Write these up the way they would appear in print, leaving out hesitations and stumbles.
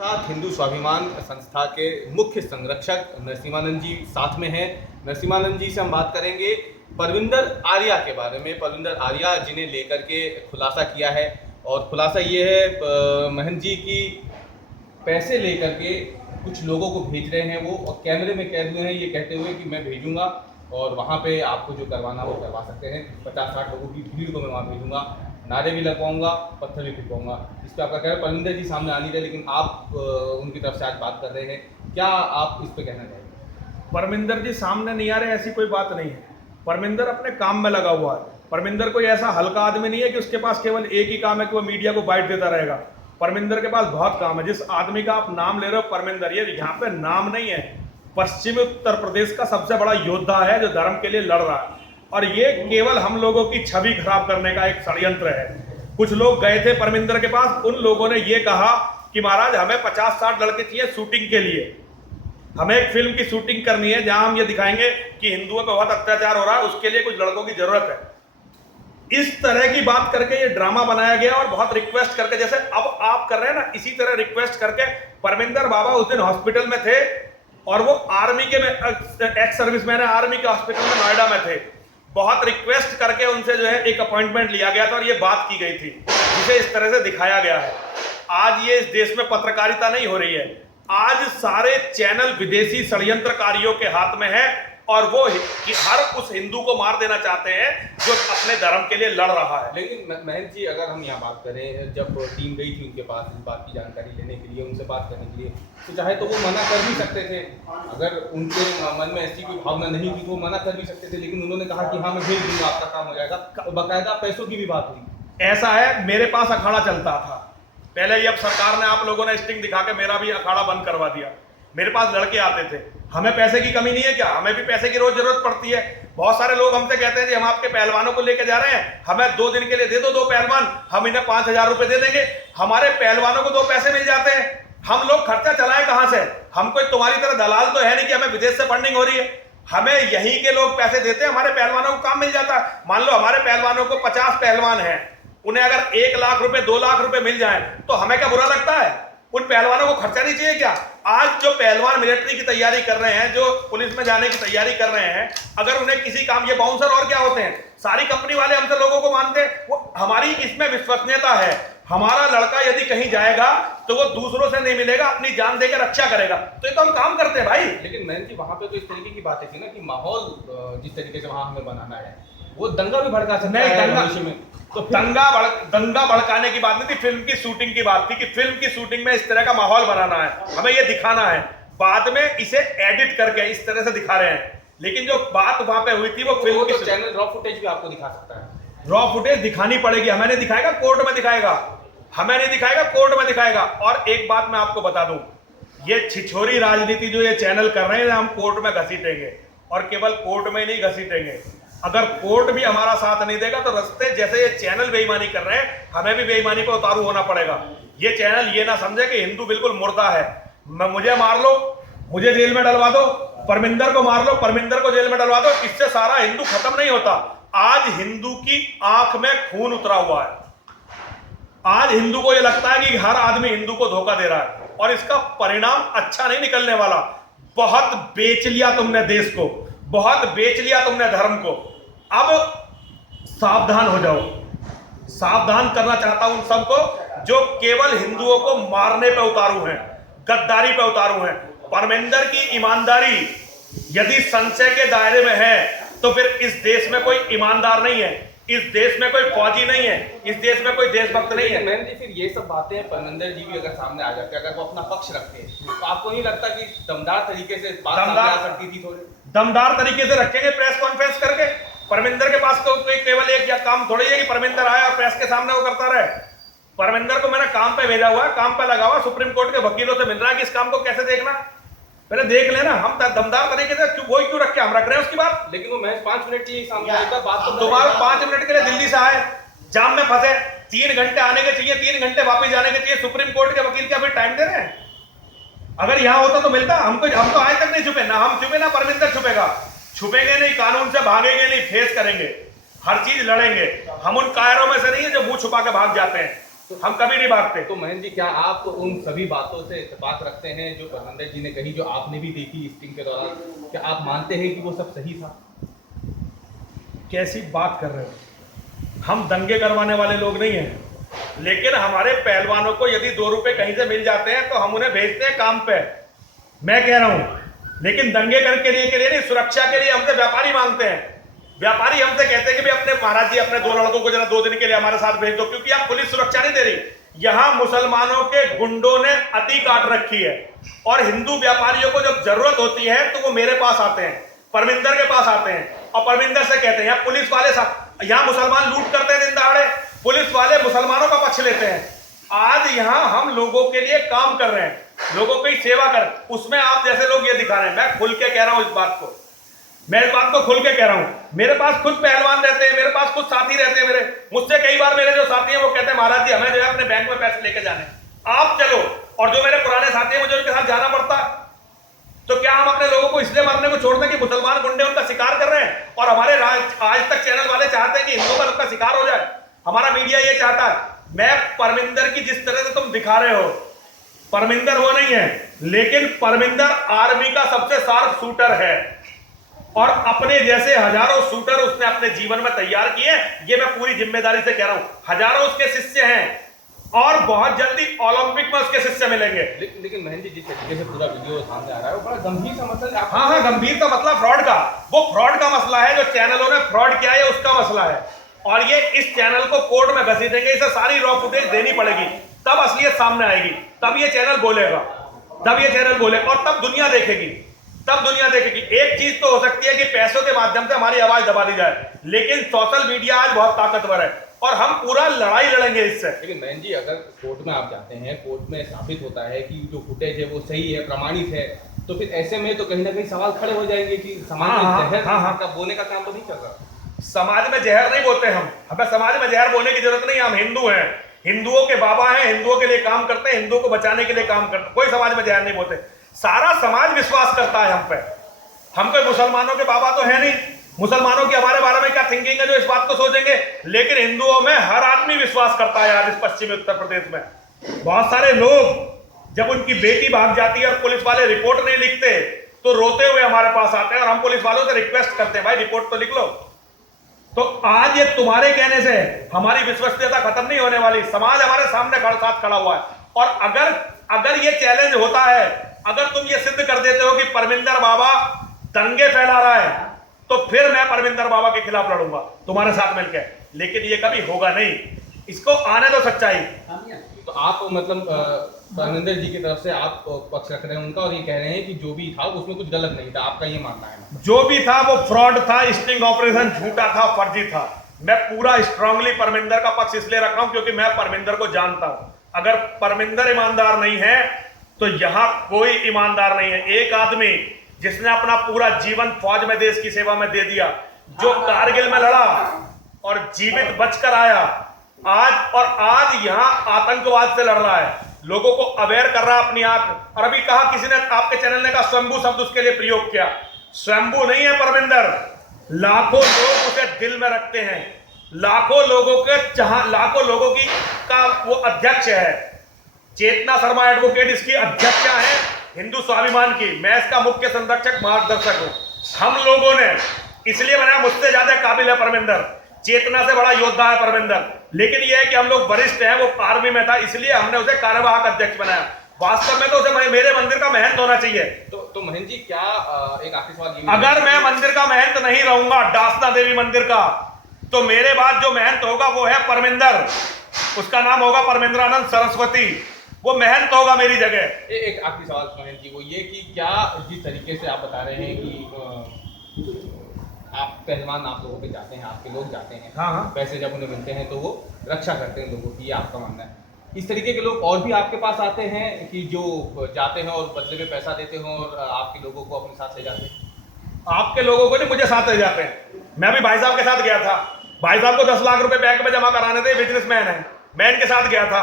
साथ हिंदू स्वाभिमान संस्था के मुख्य संरक्षक नरसिम्हानंद जी साथ में हैं। नरसिम्हानंद जी से हम बात करेंगे परविंदर आर्या के बारे में। परविंदर आर्या जिन्हें लेकर के खुलासा किया है, और खुलासा ये है महंत जी की पैसे लेकर के कुछ लोगों को भेज रहे हैं वो, और कैमरे में कैद हुए हैं ये कहते हुए कि मैं भेजूंगा और वहाँ पे आपको जो करवाना वो करवा सकते हैं। 50-60 लोगों की भीड़ को मैं वहाँ भेजूंगा, नारे भी लगवाऊंगा, पत्थर भी फेंकूंगा। इस पर आपका कह रहे परविंदर जी सामने आ नहीं रहे, लेकिन आप उनकी तरफ से आज बात कर रहे हैं, क्या आप इस पर कहना चाहेंगे? परमिंदर जी सामने नहीं आ रहे, ऐसी कोई बात नहीं है। परमिंदर अपने काम में लगा हुआ है। परमिंदर कोई ऐसा हल्का आदमी नहीं है कि उसके पास केवल एक ही काम है कि वो मीडिया को बाइट देता रहेगा। परमिंदर के पास बहुत काम है। जिस आदमी का आप नाम ले रहे हो परमिंदर, ये यहाँ पे नाम नहीं है, पश्चिमी उत्तर प्रदेश का सबसे बड़ा योद्धा है जो धर्म के लिए लड़ रहा है, और ये केवल हम लोगों की छवि खराब करने का एक षड्यंत्र है। कुछ लोग गए थे परमिंदर के पास, उन लोगों ने ये कहा कि महाराज हमें 50-60 लड़के चाहिए शूटिंग के लिए, हमें एक फिल्म की शूटिंग करनी है जहां हम ये दिखाएंगे कि हिंदुओं पर बहुत अत्याचार हो रहा है, उसके लिए कुछ लड़कों की जरूरत है। इस तरह की बात करके ये ड्रामा बनाया गया, और बहुत रिक्वेस्ट करके, जैसे अब आप कर रहे हैं ना, इसी तरह रिक्वेस्ट करके। परमिंदर बाबा उस दिन हॉस्पिटल में थे, और वो आर्मी के एक्स सर्विसमैन है, आर्मी के हॉस्पिटल में नोएडा में थे। बहुत रिक्वेस्ट करके उनसे जो है एक अपॉइंटमेंट लिया गया था, और ये बात की गई थी, जिसे इस तरह से दिखाया गया है। आज ये इस देश में पत्रकारिता नहीं हो रही है, आज सारे चैनल विदेशी षड्यंत्रकारियों के हाथ में है, और वो कि हर उस हिंदू को मार देना चाहते हैं जो अपने धर्म के लिए लड़ रहा है। लेकिन महंत जी, अगर हम यहाँ बात करें, जब टीम गई थी उनके पास इस बात की जानकारी लेने के लिए, उनसे बात करने के लिए, तो चाहे तो वो मना कर भी सकते थे। अगर उनके मन में ऐसी कोई भावना नहीं थी तो वो मना कर भी सकते थे, लेकिन उन्होंने कहा कि हाँ मैं भेज दूंगा, आपका काम हो जाएगा। तो बाकायदा पैसों की भी बात हुई। ऐसा है, मेरे पास अखाड़ा चलता था पहले ही, अब सरकार ने, आप लोगों ने स्टिंग दिखा के मेरा भी अखाड़ा बंद करवा दिया। मेरे पास लड़के आते थे, हमें पैसे की कमी नहीं है क्या? हमें भी पैसे की रोज जरूरत पड़ती है। बहुत सारे लोग हमसे कहते हैं कि हम आपके पहलवानों को लेके जा रहे हैं, हमें 2 दिन के लिए दे दो 2 पहलवान, हम इन्हें 5000 रुपए दे देंगे। हमारे पहलवानों को 2 पैसे मिल जाते हैं, हम लोग खर्चा चलाएं कहां से? हम कोई तुम्हारी तरह दलाल तो है नहीं कि हमें विदेश से फंडिंग हो रही है। हमें यहीं के लोग पैसे देते हैं, हमारे पहलवानों को काम मिल जाता है। मान लो हमारे पहलवानों को 50 पहलवान हैं, उन्हें अगर 1 लाख रुपए 2 लाख रुपए मिल जाए तो हमें क्या बुरा लगता है? उन पहलवानों को खर्चा नहीं चाहिए क्या? आज जो पहलवान मिलिट्री की तैयारी कर रहे हैं, जो पुलिस में जाने की तैयारी कर रहे हैं, अगर उन्हें किसी काम, ये बाउंसर और क्या होते हैं, सारी कंपनी वाले हमसे लोगों को मानते हैं। वो हमारी इसमें विश्वसनीयता है। हमारा लड़का यदि कहीं जाएगा तो वो दूसरों से नहीं मिलेगा, अपनी जान देकर रक्षा करेगा। तो ये तो हम काम करते हैं भाई। लेकिन महंत जी, वहां पे तो इस तरीके की बातें थी ना कि माहौल जिस तरीके से वहां हमें बनाना है, वो दंगा भी भड़का सकता है भविष्य में। तो दंगा भड़काने की बात नहीं थी, फिल्म की शूटिंग की बात थी कि फिल्म की शूटिंग में इस तरह का माहौल बनाना है, हमें ये दिखाना है। बाद में इसे एडिट करके इस तरह से दिखा रहे हैं, लेकिन जो बात वहां पे हुई थी वो फिल्म की चैनल रॉ फुटेज भी आपको दिखा सकता है। रॉ फुटेज दिखानी पड़ेगी, हमें नहीं दिखाएगा, कोर्ट में दिखाएगा, हमें नहीं दिखाएगा, कोर्ट में दिखाएगा। और एक बात मैं आपको बता दूं, ये छिछोरी राजनीति जो ये चैनल कर रहे हैं, हम कोर्ट में घसीटेंगे, और केवल कोर्ट में नहीं घसीटेंगे। अगर कोर्ट भी हमारा साथ नहीं देगा तो रास्ते, जैसे ये चैनल बेईमानी कर रहे हैं, हमें भी बेईमानी पर उतारू होना पड़ेगा। ये चैनल ये ना समझे कि हिंदू बिल्कुल मुर्दा है, मुझे मार लो, मुझे जेल में डलवा दो, परमिंदर को मार लो, परमिंदर को जेल में डलवा दो, इससे सारा हिंदू खत्म नहीं होता। आज हिंदू की आंख में खून उतरा हुआ है। आज हिंदू को यह लगता है कि हर आदमी हिंदू को धोखा दे रहा है, और इसका परिणाम अच्छा नहीं निकलने वाला। बहुत बेच लिया तुमने देश को, बहुत बेच लिया तुमने धर्म को। अब सावधान हो जाओ। सावधान करना चाहता हूं उन सबको जो केवल हिंदुओं को मारने पे उतारू हैं, गद्दारी पे उतारू हैं। परमिंदर की ईमानदारी यदि संशय के दायरे में है तो फिर इस देश में कोई ईमानदार नहीं है, इस देश में कोई फौजी नहीं है, इस देश में कोई देशभक्त नहीं है। महंत जी, फिर ये सब बातें परमिंदर जी भी अगर सामने आ जाते, अगर वो अपना पक्ष रखते, तो आपको नहीं लगता कि दमदार तरीके से बात सामने आ सकती थी? थोड़ी दमदार तरीके से रखेंगे प्रेस कॉन्फ्रेंस करके। परमिंदर के पास तो कोई केवल एक या काम थोड़ी है कि परमिंदर आया और प्रेस के सामने वो करता रहे। परमिंदर को मैंने काम पे भेजा हुआ है, काम पे लगा हुआ, सुप्रीम कोर्ट के वकीलों से मिल रहा है कि इस काम को कैसे देखना, पहले देख लेना। हम दमदार तरीके से वही क्यों रख के हम रख रहे हैं उसकी बात। लेकिन वो महज 5 मिनट के लिए सामने आएगा, बात तो तुम्हारे 5 मिनट के लिए दिल्ली से आए, जाम में फंसे, 3 घंटे आने के चाहिए, 3 घंटे वापस जाने के चाहिए। सुप्रीम कोर्ट के वकील क्या फिर टाइम दे रहे हैं? अगर यहां होता तो मिलता। हम तो आज तक नहीं छुपे, ना हम छुपे ना परमिंदर छुपेगा। छुपेंगे नहीं, कानून से भागेंगे नहीं, फेस करेंगे, हर चीज लड़ेंगे। हम उन कायरों में से नहीं है जो मुंह छुपा के भाग जाते हैं। हम कभी नहीं भागते। तो महेंद्र जी, क्या आप उन सभी बातों से इत्तेफाक रखते हैं जो परमिंदर जी ने कही, जो आपने भी देखी स्टिंग के दौरान? क्या आप मानते हैं कि वो सब सही था? कैसी बात कर रहे हो? हम दंगे करवाने वाले लोग नहीं हैं, लेकिन हमारे पहलवानों को यदि 2 रुपए कहीं से मिल जाते हैं तो हम उन्हें भेजते हैं काम पे। मैं कह रहा हूं, लेकिन दंगे के लिए नहीं, सुरक्षा के लिए हमसे व्यापारी मांगते हैं। व्यापारी हमसे कहते हैं कि भाई अपने महाराज जी अपने 2 लड़कों को जरा 2 दिन के लिए हमारे साथ भेज दो, क्योंकि आप पुलिस सुरक्षा नहीं दे रही। यहां मुसलमानों के गुंडों ने अति काट रखी है, और हिंदू व्यापारियों को जब जरूरत होती है तो वो मेरे पास आते हैं, परमिंदर के पास आते हैं, और परमिंदर से कहते हैं यहाँ पुलिस वाले यहाँ मुसलमान लूट करते हैं दिन दहाड़े, पुलिस वाले मुसलमानों का पक्ष लेते हैं। आज यहाँ हम लोगों के लिए काम कर रहे हैं, लोगों की सेवा कर, उसमें आप जैसे लोग ये दिखा रहे हैं। मैं खुल के कह रहा हूं इस बात को, मैं इस बात को खुल के कह रहा हूं। मेरे पास खुद पहलवान रहते हैं, मेरे पास खुद साथी रहते हैं। मेरे मुझसे कई बार मेरे जो साथी हैं वो कहते हैं महाराज जी हमें जो है अपने बैंक में पैसे लेके जाने, आप चलो। और जो मेरे पुराने साथी हैं मुझे उनके साथ जाना पड़ता है। तो क्या हम अपने लोगों को इसलिए मारने को छोड़ दें कि मुसलमान गुंडे उनका शिकार कर रहे हैं? और हमारे आज तक चैनल वाले चाहते हैं कि हिंदुओं का उनका शिकार हो जाए, हमारा मीडिया ये चाहता है। मैं परमिंदर की जिस तरह से तुम दिखा रहे हो, परमिंदर वो नहीं है, लेकिन परमिंदर आर्मी का सबसे शार्प शूटर है, और अपने जैसे हजारों शूटर उसने अपने जीवन में तैयार किए। ये मैं पूरी जिम्मेदारी से कह रहा हूं, हजारों उसके शिष्य हैं, और बहुत जल्दी ओलंपिक में उसके शिष्य मिलेंगे। लेकिन महेंद्र जी, जिस तरीके से पूरा वीडियो सामने आ रहा है वो बड़ा गंभीर सा मसला है। हाँ, गंभीर का मतलब फ्रॉड का, वो फ्रॉड का मसला है, जो चैनलों ने फ्रॉड किया है उसका मसला है। और ये इस चैनल को कोर्ट में घसीटेंगे, इसे सारी रॉ फुटेज देनी पड़ेगी, तब असलियत सामने आएगी, तब ये चैनल बोलेगा, और तब दुनिया देखेगी। एक चीज तो हो सकती है कि पैसों के माध्यम से हमारी आवाज दबा दी जाए, लेकिन सोशल मीडिया आज बहुत ताकतवर है, और हम पूरा लड़ाई लड़ेंगे इससे। लेकिन बहन जी, अगर कोर्ट में आप जाते हैं, कोर्ट में साबित होता है कि जो फुटेज है वो सही है, प्रमाणित है, तो फिर ऐसे में तो कहीं ना कहीं सवाल खड़े हो जाएंगे कि समाज में जहर का बोने का काम तो नहीं चल रहा। समाज में जहर नहीं बोते हम, हमें समाज में जहर बोने की जरूरत नहीं। हम हिंदू हैं, हिंदुओं के बाबा हैं, हिंदुओं के लिए काम करते हैं, हिंदुओं को बचाने के लिए काम करते हैं, कोई समाज में जहर नहीं बोते। सारा समाज विश्वास करता है हम पे, हम कोई मुसलमानों के बाबा तो है नहीं। मुसलमानों की हमारे बारे में क्या थिंकिंग है जो इस बात को सोचेंगे, लेकिन हिंदुओं में हर आदमी विश्वास करता है। आज इस पश्चिमी उत्तर प्रदेश में बहुत सारे लोग, जब उनकी बेटी भाग जाती है और पुलिस वाले रिपोर्ट नहीं लिखते, तो रोते हुए हमारे पास आते हैं, और हम पुलिस वालों से रिक्वेस्ट करते हैं भाई रिपोर्ट तो लिख लो। तो आज ये तुम्हारे कहने से हमारी विश्वसनीयता खत्म नहीं होने वाली, समाज हमारे सामने साथ खड़ा हुआ है। और अगर ये चैलेंज होता है, अगर तुम ये सिद्ध कर देते हो कि परमिंदर बाबा दंगे फैला रहा है, तो फिर मैं परमिंदर बाबा के खिलाफ लड़ूंगा तुम्हारे साथ मिलकर, लेकिन ये कभी होगा नहीं। इसको आने दो सच्चाई। तो आप मतलब परमिंदर जी की तरफ से आप पक्ष रख रहे हैं उनका, और ये कह रहे हैं कि जो भी था उसमें कुछ गलत नहीं था, आपका ये मानना है? जो भी था वो फ्रॉड था, स्टिंग ऑपरेशन झूठा था, फर्जी था। मैं पूरा स्ट्रांगली परमिंदर का पक्ष इसलिए रख रहा हूं क्योंकि मैं परमिंदर को जानता हूं। अगर परमिंदर ईमानदार नहीं है तो यहां कोई ईमानदार नहीं है। एक आदमी जिसने अपना पूरा जीवन फौज में देश की सेवा में दे दिया, जो कारगिल में लड़ा और जीवित बचकर आया, आज यहां आतंकवाद से लड़ रहा है, लोगों को अवेयर कर रहा है अपनी आंख। और अभी कहा किसी ने, आपके चैनल ने कहा स्वयंभू शब्द उसके लिए प्रयोग किया। स्वयंभू नहीं है परमिंदर, लाखों लोग उसे दिल में रखते हैं, लाखों लोगों की का वो अध्यक्ष है। चेतना शर्मा एडवोकेट इसकी अध्यक्षा है, हिंदू स्वाभिमान की। मैं इसका मुख्य संरक्षक मार्गदर्शक हूं। हम लोगों ने इसलिए बनाया, मुझसे ज्यादा काबिल है परमिंदर, चेतना से बड़ा योद्धा है परमिंदर, लेकिन यह है कि हम लोग वरिष्ठ हैं, वो आर्मी में था, इसलिए हमने उसे कार्यवाहक अध्यक्ष बनाया। वास्तव में तो उसे मेरे मंदिर का महंत होना चाहिए। तो महंत जी, क्या एक आखिरी सवाल, अगर मैं मंदिर का महंत नहीं रहूंगा, डासना देवी मंदिर का, तो मेरे बाद जो महंत होगा वो है परमिंदर, उसका नाम होगा परमिंदरानंद सरस्वती, वो महंत होगा मेरी जगह। एक आखिरी सवाल महंत जी, वो ये कि क्या जिस तरीके से आप बता रहे हैं कि आप पहलवान, आप लोगों पे जाते हैं, आपके लोग जाते हैं, हाँ, पैसे जब उन्हें मिलते हैं तो वो रक्षा करते हैं लोगों की, ये आपका मानना है। इस तरीके के लोग और भी आपके पास आते हैं कि जो जाते हैं और बदले में पैसा देते हैं और आपके लोगों को अपने साथ ले जाते हैं? आपके लोगों को नहीं, मुझे साथ ले जाते हैं। मैं भी भाई साहब के साथ गया था, भाई साहब को 10 लाख रुपए बैंक में जमा कराने थे, बिजनेसमैन है, मैं इनके साथ गया था।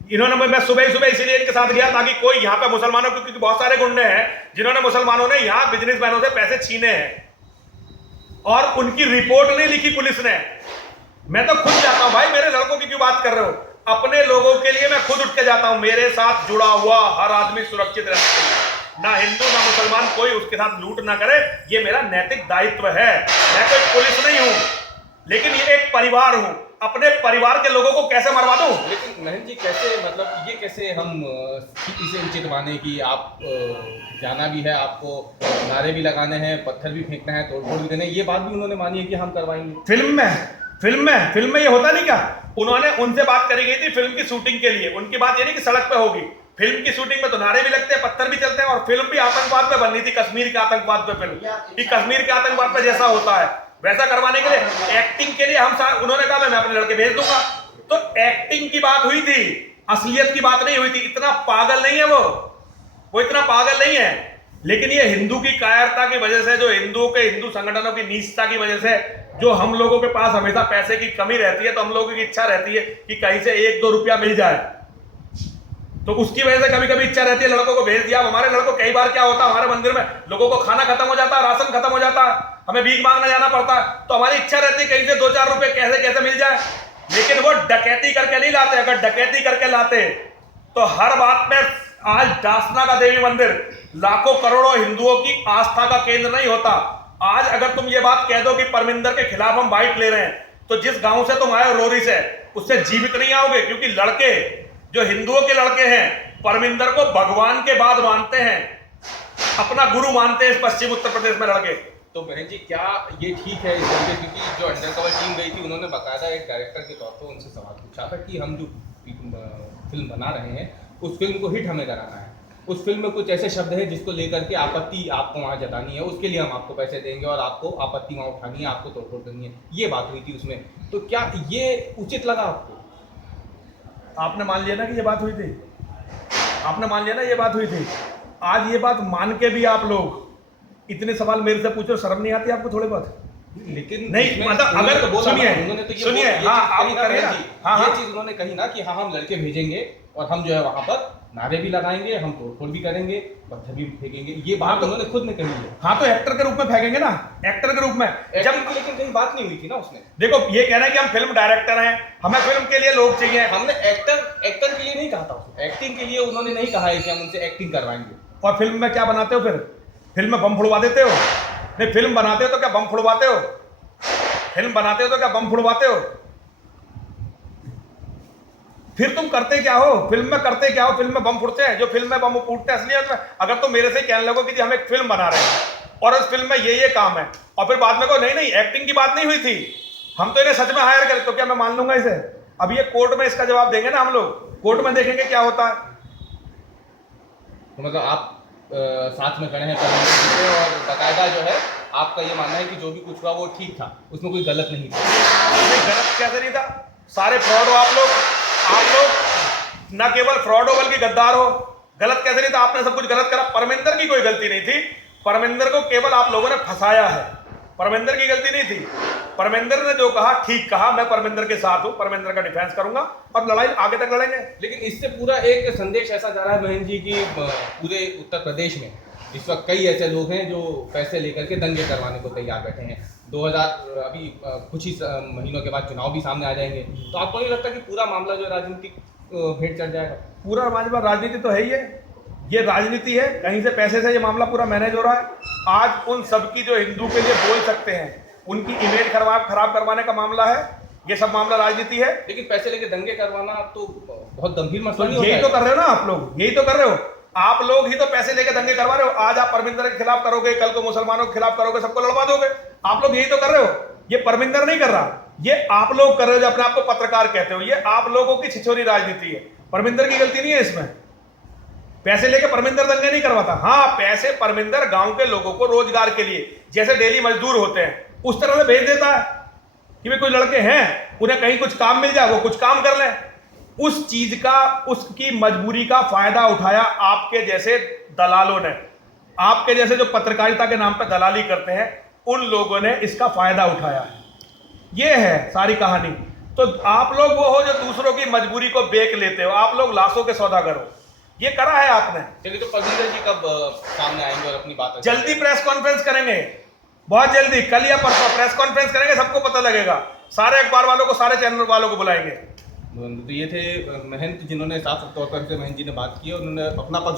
इन्होंने, मैं सुबह इसलिए इनके साथ गया ताकि कोई यहाँ पे मुसलमानों, क्योंकि बहुत सारे गुंडे हैं जिन्होंने मुसलमानों ने यहाँ बिजनेसमैनों से पैसे छीने हैं और उनकी रिपोर्ट नहीं लिखी पुलिस ने। मैं तो खुद जाता हूं भाई, मेरे लड़कों की क्यों बात कर रहे हो? अपने लोगों के लिए मैं खुद उठ के जाता हूं। मेरे साथ जुड़ा हुआ हर आदमी सुरक्षित रहना चाहिए, ना हिंदू ना मुसलमान, कोई उसके साथ लूट ना करे। ये मेरा नैतिक दायित्व है। मैं कोई पुलिस नहीं हूं, लेकिन ये एक परिवार हूं। अपने परिवार के लोगों को कैसे मरवा दूं? लेकिन महन जी कैसे, मतलब ये कैसे हम इसे उचित माने कि आप जाना भी है, आपको नारे भी लगाने हैं, पत्थर भी फेंकना है, तोड़फोड़ भी करना है, ये बात भी उन्होंने मानी है कि हम करवाएंगे। फिल्म में ये होता नहीं क्या? उन्होंने उनसे बात करी गई थी फिल्म की शूटिंग के लिए। उनकी बात ये नहीं कि सड़क पे होगी। फिल्म की शूटिंग में तो नारे भी लगते हैं, पत्थर भी चलते हैं, और फिल्म भी आतंकवाद पे बननी थी, कश्मीर के आतंकवाद पे फिल्म, कि कश्मीर के आतंकवाद पे जैसा होता है वैसा करवाने के लिए, एक्टिंग के लिए उन्होंने कहा मैं अपने लड़के भेज दूंगा। तो एक्टिंग की बात हुई थी, असलियत की बात नहीं हुई थी। इतना पागल नहीं है वो इतना पागल नहीं है। लेकिन ये हिंदू की कायरता की वजह से, जो हिंदू संगठनों की नीचता की वजह से, जो हम लोगों के पास हमेशा पैसे की कमी रहती है, तो हम लोगों की इच्छा रहती है कि कहीं से 1-2 रुपया मिल जाए, तो उसकी वजह से कभी कभी इच्छा रहती है लड़कों को भेज दिया। हमारे लड़कों कई बार क्या होता है, हमारे मंदिर में लोगों को खाना खत्म हो जाता है, राशन खत्म हो जाता है, हमें भीख मांगने जाना पड़ता है, तो हमारी इच्छा रहती है कहीं से 2-4 रुपए कैसे कैसे मिल जाए। लेकिन वो डकैती करके नहीं लाते। अगर डकैती करके लाते तो हर बात में आज डासना का देवी मंदिर लाखों करोड़ों हिंदुओं की आस्था का केंद्र नहीं होता। आज अगर तुम ये बात कह दो कि परमिंदर के खिलाफ हम बाइट ले रहे हैं, तो जिस गांव से तुम आए हो रोरी से, उससे जीवित नहीं आओगे। क्योंकि लड़के जो हिंदुओं के लड़के हैं, परमिंदर को भगवान के बाद मानते हैं, अपना गुरु मानते हैं इस पश्चिम उत्तर प्रदेश में लड़के। तो बहन जी क्या ये ठीक है इस तरीके, क्योंकि जो अंडर कवर टीम गई थी उन्होंने बाकायदा एक डायरेक्टर के तौर पर उनसे सवाल पूछा था कि हम जो फिल्म बना रहे हैं उस फिल्म को हिट हमें कराना है, उस फिल्म में कुछ ऐसे शब्द हैं जिसको लेकर के आपत्ति आपको वहाँ जतानी है, उसके लिए हम आपको पैसे देंगे और आपको आपत्ति वहाँ उठानी है, आपको तोड़फोड़ करनी है, ये बात हुई थी उसमें। तो क्या ये उचित लगा आपको? आपने मान लिया ना कि ये बात हुई थी, आपने मान लिया ना ये बात हुई थी। आज ये बात मान के भी आप लोग इतने सवाल मेरे से पूछो, शर्म नहीं आती आपको थोड़े बहुत? लेकिन नहीं मतलब अगर तो सुनिए हाँ आप करिए ना, हाँ ये चीज उन्होंने कही ना कि हाँ हम लड़के भेजेंगे और हम जो है वहां पर नारे भी लगाएंगे, हम तोड़फोड़ भी करेंगे, पत्थर भी फेंकेंगे, ये बात उन्होंने खुद ने कही है। हाँ तो एक्टर के रूप में फेंकेंगे ना, एक्टर के रूप में जब लेकिन कहीं बात नहीं हुई थी ना उसने। देखो ये कहना है कि हम फिल्म डायरेक्टर हैं, हमें फिल्म के लिए लोग चाहिए। हमने एक्टर के लिए नहीं कहा था उसने, एक्टिंग के लिए उन्होंने नहीं कहा है कि हम उनसे एक्टिंग करवाएंगे। और फिल्म में क्या बनाते हो फिर? फिल्म में बम फुड़वा देते हो? नहीं, फिल्म बनाते हो तो क्या बम फुड़वाते हो? फिल्म बनाते हो तो क्या बम फुड़वाते हो? फिर तुम करते क्या हो? फिल्म में करते क्या हो? फिल्म में बम फुड़ते हैं, जो फिल्म में बम फूटते हैं असलियत में। अगर तुम मेरे से कहने लगो कि हम एक फिल्म बना रहे हैं और उस फिल्म में ये काम है, और फिर बाद में कहो नहीं एक्टिंग की बात नहीं हुई थी, हम तो इन्हें सच में हायर करें, तो क्या मैं मान लूंगा इसे? अब ये कोर्ट में इसका जवाब देंगे ना, हम लोग कोर्ट में देखेंगे क्या होता है। तो मतलब आप साथ में खड़े हैं और बाकायदा जो है आपका ये मानना है कि जो भी कुछ हुआ वो ठीक था, उसमें कोई गलत नहीं था? नहीं, गलत कैसे नहीं था? सारे फ्रॉड हो आप लोग न केवल फ्रॉड हो बल्कि गद्दार हो। गलत कैसे नहीं था? आपने सब कुछ गलत करा। परमिंदर की कोई गलती नहीं थी, परमिंदर को केवल आप लोगों ने फंसाया है, परमिंदर की गलती नहीं थी। परमिंदर ने जो कहा ठीक कहा, मैं परमिंदर के साथ हूं, परमिंदर का डिफेंस करूंगा और लड़ाई आगे तक लड़ेंगे। लेकिन इससे पूरा एक संदेश ऐसा जा रहा है बहन जी कि पूरे उत्तर प्रदेश में इस वक्त कई ऐसे लोग हैं जो पैसे लेकर के दंगे करवाने को तैयार बैठे हैं। 2000 अभी कुछ ही महीनों के बाद चुनाव भी सामने आ जाएंगे, तो आपको नहीं लगता कि पूरा मामला जो राजनीतिक भेंट चढ़ जाएगा? पूरा मामला राजनीति तो है ही है, ये राजनीति है, कहीं से पैसे से ये मामला पूरा मैनेज हो रहा है। आज उन सबकी जो हिंदू के लिए बोल सकते हैं, उनकी इमेज खराब करवाने का मामला है, ये सब मामला राजनीति है। लेकिन पैसे लेके दंगे करवाना तो बहुत गंभीर मसला नहीं होता है। यही तो कर रहे हो ना आप लोग, यही तो कर रहे हो आप लोग ही तो पैसे लेके दंगे करवा रहे हो। आज आप परमिंदर के खिलाफ करोगे, कल को मुसलमानों के खिलाफ करोगे, सबको लड़वा दोगे। आप लोग यही तो कर रहे हो। ये परमिंदर नहीं कर रहा, ये आप लोग कर रहे हो जो अपने आप को पत्रकार कहते हो। ये आप लोगों की छिछोरी राजनीति है, परमिंदर की गलती नहीं है इसमें। पैसे लेके परमिंदर दंगे नहीं करवाता। हाँ, पैसे परमिंदर गांव के लोगों को रोजगार के लिए, जैसे डेली मजदूर होते हैं उस तरह से भेज देता है कि भाई कोई लड़के हैं, उन्हें कहीं कुछ काम मिल जाए, वो कुछ काम कर लें। उस चीज का, उसकी मजबूरी का फायदा उठाया आपके जैसे दलालों ने, आपके जैसे जो पत्रकारिता के नाम पर दलाली करते हैं, उन लोगों ने इसका फायदा उठाया है। ये है सारी कहानी। तो आप लोग वो हो जो दूसरों की मजबूरी को बेच लेते हो, आप लोग लाशों के सौदागर हो। ये करा है आपने। चलिए, तो परमिंदर जी कब सामने आएंगे और अपनी बात? जल्दी प्रेस कॉन्फ्रेंस करेंगे, बहुत जल्दी, कल या परसों प्रेस कॉन्फ्रेंस करेंगे, सबको पता लगेगा। सारे अखबार वालों को, सारे चैनल वालों को बुलाएंगे। तो ये थे महंत, जिन्होंने साफ तौर पर से महंत जी ने बात की और उन्होंने अपना पक्ष